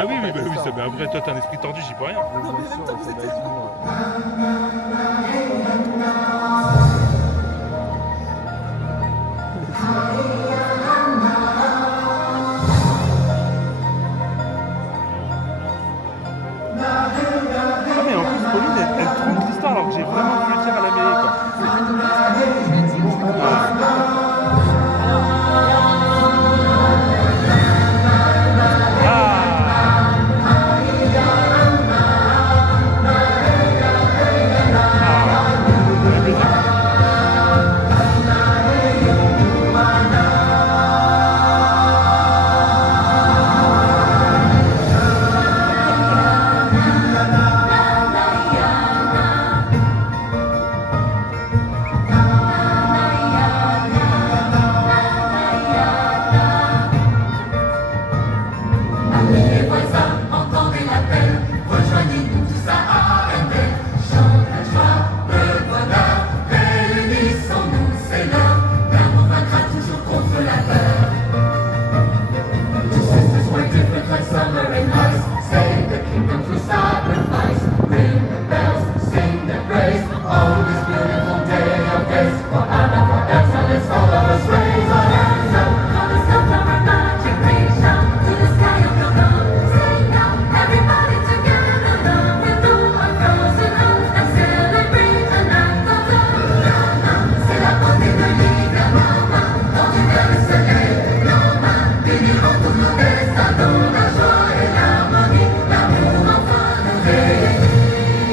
Ah oui, oui, bah oui, ça, mais après, toi, t'as un esprit tordu, j'y peux rien. Non, mais en même temps, vous êtes tellement... Ah, mais en plus, Pauline, elle trompe l'histoire alors que j'ai vraiment voulu le dire à la mêlée, quoi.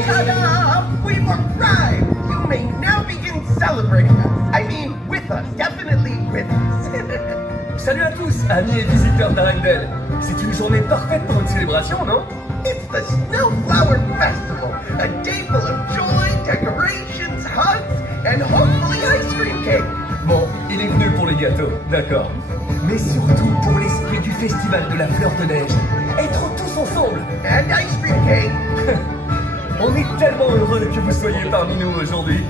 Ta-da! We've arrived! You may now begin celebrating us. I mean, with us. Definitely with us. Salut à tous, amis et visiteurs d'Arendelle. C'est une journée parfaite pour une célébration, non? It's the Snowflower Festival, a day full of joy, decorations, hugs, and hopefully ice cream cake. Bon, il est venu pour les gâteaux, d'accord. Mais surtout pour l'esprit du festival de la fleur de neige. Être tous ensemble. And ice cream cake. On est tellement heureux que vous soyez parmi nous aujourd'hui.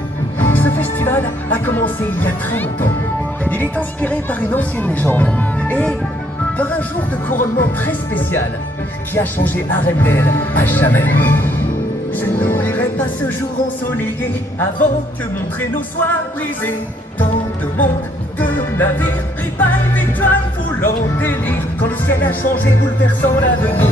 Ce festival a commencé il y a très longtemps. Il est inspiré par une ancienne légende et par un jour de couronnement très spécial qui a changé Arendelle à jamais. Je n'oublierai pas ce jour ensoleillé avant que mon traîneau soit brisé. Tant de monde, de navires, ripailles, victoires, foulant délire. Quand le ciel a changé, bouleversant l'avenir.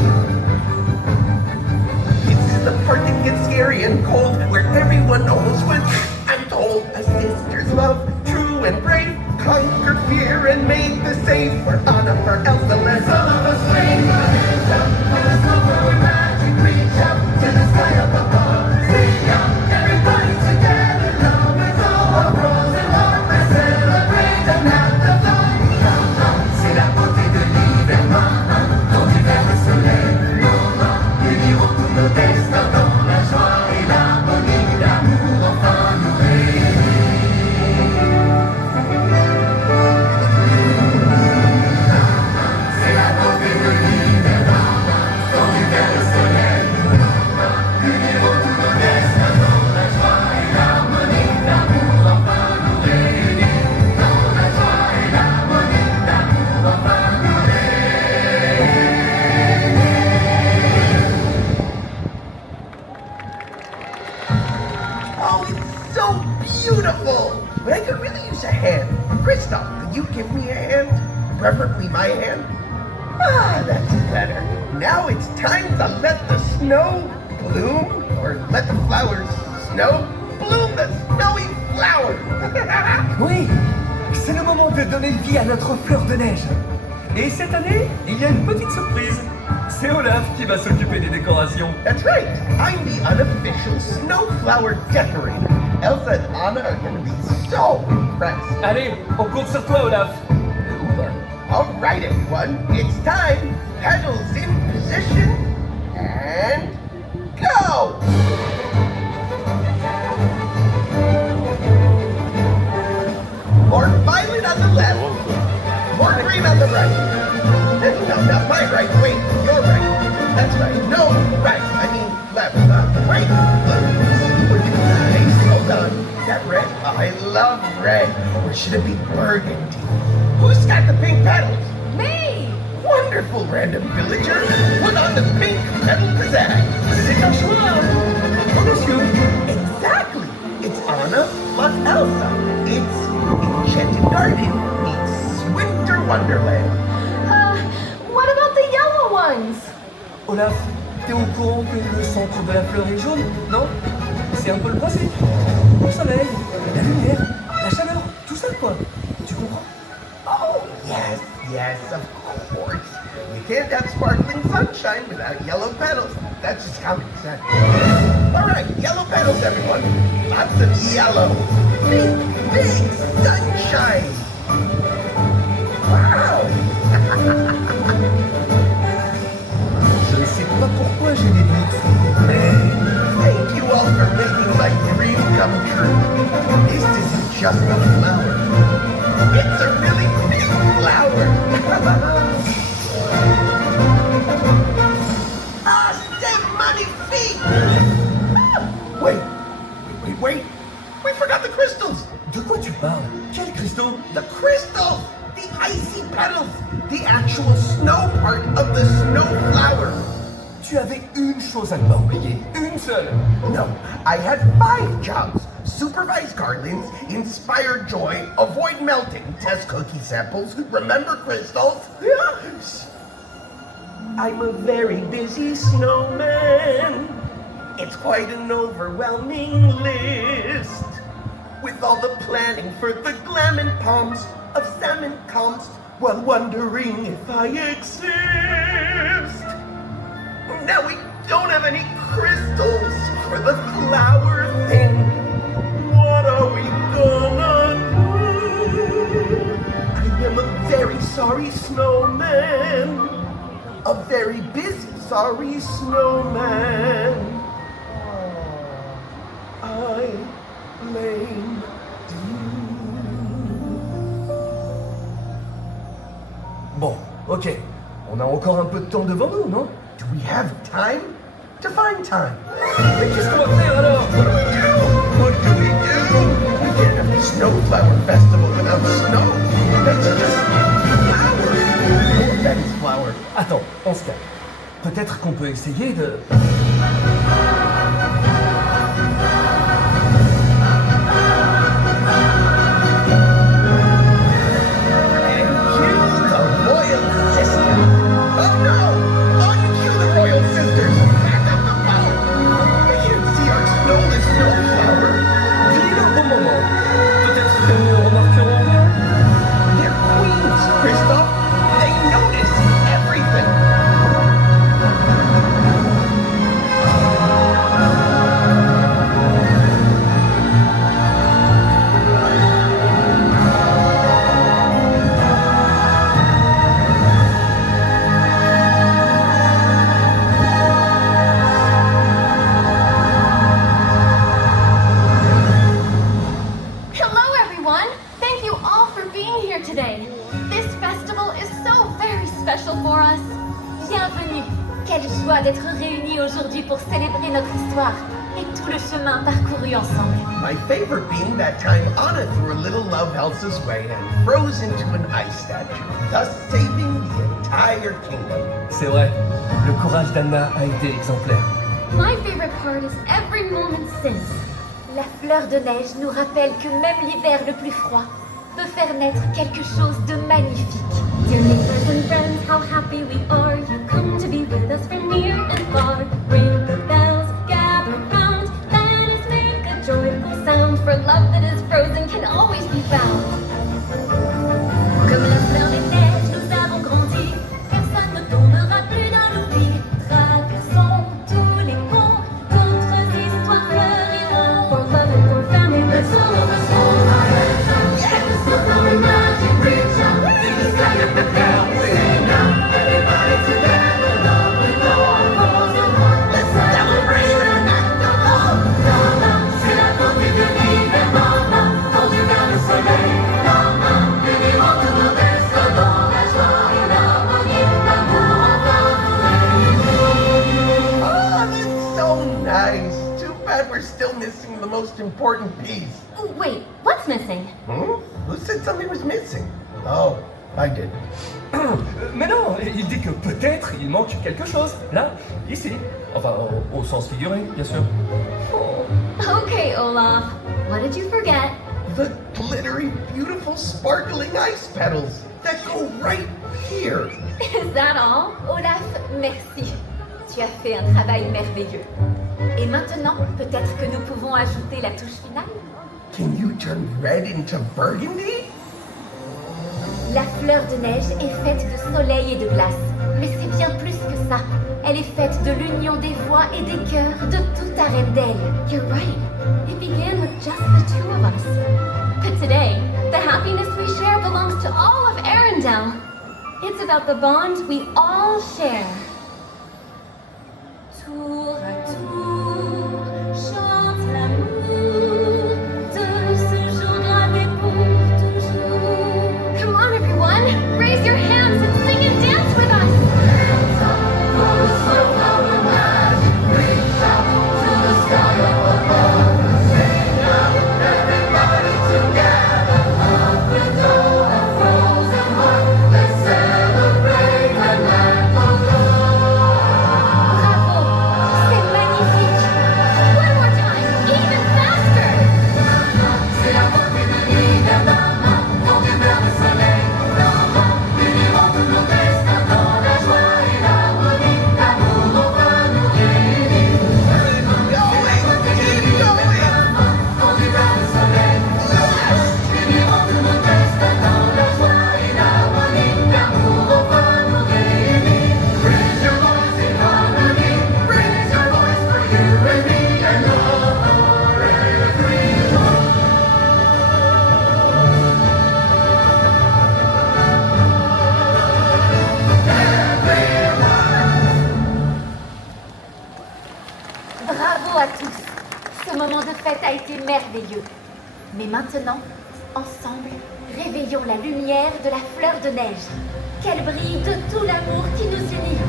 It's the part that gets scary and cold, where everyone almost went, I'm told. A sister's love, true and brave, conquered fear and made the safe. For Anna, for Elsa, let some of us wave our hands up. For the summer with magic, reach up to the sky up above. Sing out, everybody together, love is all of rose and heart. Let's celebrate and have the fun. C'est la beauté de l'hiver, dans l'hiver le soleil. Unirons tous nos destins dans la joie et l'harmonie, l'amour enfin nous réunit. C'est la beauté de l'hiver, dans l'hiver le soleil. Unirons tous nos destins dans la joie et l'harmonie, l'amour enfin nous réunit. Dans la joie et l'harmonie, l'amour enfin nous réunit. Oh, it's so beautiful! But I could really use a hand. Kristoff, could you give me a hand? Preferably my hand? Ah, that's better. Now it's time to let the snow bloom, or let the flowers snow bloom the snowy flowers. Oui, c'est le moment de donner vie à notre fleur de neige. Et cette année, il y a une petite surprise. C'est Olaf qui va s'occuper des décorations. That's right. I'm the unofficial snowflower decorator. Elsa and Anna are going to be so impressed. Allez, on compte sur toi, Olaf. All right, everyone, it's time. Pedals in position and go! More violet on the left, more green on the right. No, not my right. Wait, your right. That's right. No, right. I mean left. Right. Nice. Hold on. Is that red? Oh, I love red. Or should it be burgundy? Who's got the pink petals? Me! Wonderful. careful, random villager. Put on the pink metal pizzazz. C'est un choix, oh monsieur. Exactly. It's Anna plus Elsa. It's Enchanted Garden meets Winter Wonderland. What about the yellow ones? Olaf, t'es au courant que le centre de la fleur est jaune, non? C'est un peu le principe. Le soleil, la lumière, la chaleur, tout ça quoi. Tu comprends? Oh, yes, yes, of course. You can't have sparkling sunshine without yellow petals. That's just common sense. All right, yellow petals, everyone. Lots of yellow. Big, big sunshine. Wow. Je ne sais pas pourquoi j'ai des doutes. Thank you all for making my dream come true. This isn't just a flower. It's a really big flower. Ah, c'est magnifique! Wait. We forgot the crystals. De quoi tu parles? Quel cristaux? The crystals! The icy petals! The actual snow part of the snow flower. Tu avais une chose à ne pas oublier. Une seule. No, I had 5 jobs. Supervise garlands, inspire joy, avoid melting, test cookie samples, remember crystals. I'm a very busy snowman. It's quite an overwhelming list. With all the planning for the glam and palms of salmon calms, while wondering if I exist. Now we don't have any crystals for the flower thing. What are we gonna do? I am a very sorry snowman. A very busy sorry snowman. I blame Bon, ok. On a encore un peu de temps devant nous, non? Do we have time? Define time. Mais qu'est-ce qu'on va faire alors? What do we do? We can't have a snowflower festival without snow. That's just flower. Oh, that is flower. Attends, on se calme. Peut-être qu'on peut essayer de... And cue the royal sisters. Oh no! Uncue the royal sisters. Back up the boat. We can't see our snowless snowflower. Pile au bon moment. Peut-être que nous remarquerons rien. They're queens, Kristoff. They notice everything. Hello, everyone. Thank you all for being here today. This festival is so very special for us. Bienvenue. Quelle joie d'être réunis aujourd'hui pour célébrer notre histoire et tout le chemin parcouru ensemble. My favorite being that time Anna threw a little love Elsa's way and froze into an ice statue, thus saving the entire kingdom. C'est vrai. Le courage d'Anna a été exemplaire. My favorite part is every moment since. La fleur de neige nous rappelle que même l'hiver le plus froid peut faire naître quelque chose de magnifique. Dear neighbors and friends, how happy we are. You come to be with us from near and far. Ring the bells, gather round. Let us make a joyful sound. For love that is frozen can always be found. Comme la fleur de neige, nous avons grandi. Personne ne tombera plus dans l'oubli. Traversons tous les ponts. D'autres histoires fleuriront. For love and for family, let's all of us hold our hands up. Yes! Let's look for a magic reach up. It's time to prepare, sing now. Everybody together, love with all our frozen heart. Let's celebrate an act of love. Maman, c'est la faute de l'hiver, maman. Holding down the soleil, maman. Vivons tous nos destins dans la joie et l'harmonie. L'amour en Oh, that's so nice. Too bad we're still missing the most important piece. Wait, what's missing? Who said something was missing? Oh, I did. Mais non, il dit que peut-être il manque quelque chose. Là, ici. Enfin, au sens figuré, bien sûr. Oh. Okay, Olaf. What did you forget? The glittery, beautiful, sparkling ice petals that go right here. Is that all? Olaf, merci. Tu as fait un travail merveilleux. Et maintenant, peut-être que nous pouvons ajouter la touche finale? Can you turn red into burgundy? La fleur de neige est faite de soleil et de glace. Mais c'est bien plus que ça. Elle est faite de l'union des voix et des cœurs de tout Arendelle. You're right. It began with just the two of us. But today, the happiness we share belongs to all of Arendelle. It's about the bond we all share. Tour à tour, chante l'amour de ce jour gravé pour toujours. Come on, everyone, raise your hands and sing and dance with us. Bravo, c'est magnifique. One more time, even faster. C'est la voix qui nous guide vers demain, tendue vers le soleil. D'enfant, unirons tous nos destins dans la joie et l'harmonie. L'amour va nous réunir. Keep going! Tendue vers le soleil. Unirons tous nos destins dans la joie et l'harmonie. L'amour va nous réunir. Raise your voice in harmony. Raise your voice for you and me and love for everyone. Bravo à tous. Ce moment de fête a été merveilleux. Mais maintenant, ensemble, réveillons la lumière de la fleur de neige. Qu'elle brille de tout l'amour qui nous unit.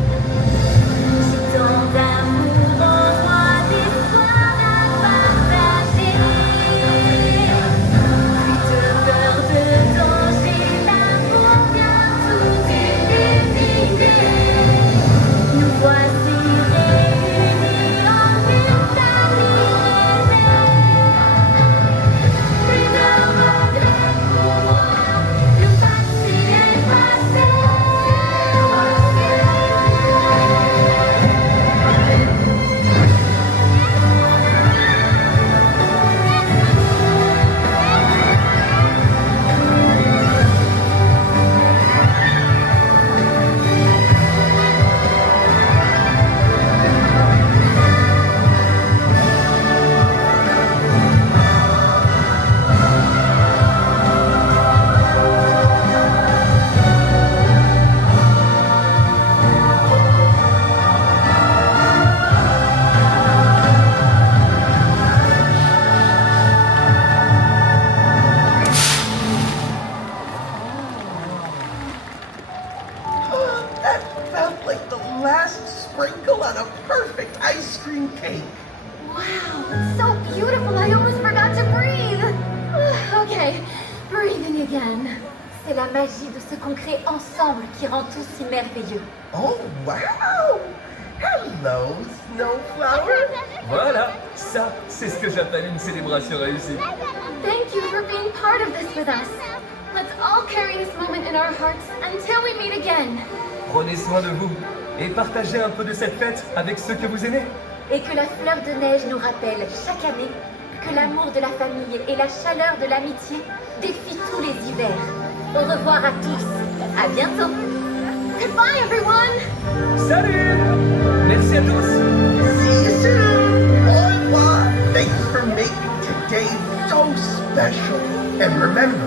J'ai tant d'amour en moi, d'espoir à partager. Plus de peur, de danger, l'amour vient tout éliminer. Nous voici réunis en une famille aimée. Plus de regrets pour moi, le passé est passé. That felt like the last sprinkle on a perfect ice cream cake. Wow, it's so beautiful, I almost forgot to breathe. Okay, breathing again. C'est la magie de ce qu'on crée ensemble qui rend tout si merveilleux. Oh, wow! Hello, Snowflower. Voilà, ça, c'est ce que j'appelle une célébration réussie. Thank you for being part of this with us. Let's all carry this moment in our hearts until we meet again. Prenez soin de vous et partagez un peu de cette fête avec ceux que vous aimez. Et que la fleur de neige nous rappelle chaque année que l'amour de la famille et la chaleur de l'amitié défient tous les hivers. Au revoir à tous. À bientôt. Goodbye everyone. Salut! Merci à tous! See you soon. Au revoir. Thanks for making today so special. And remember,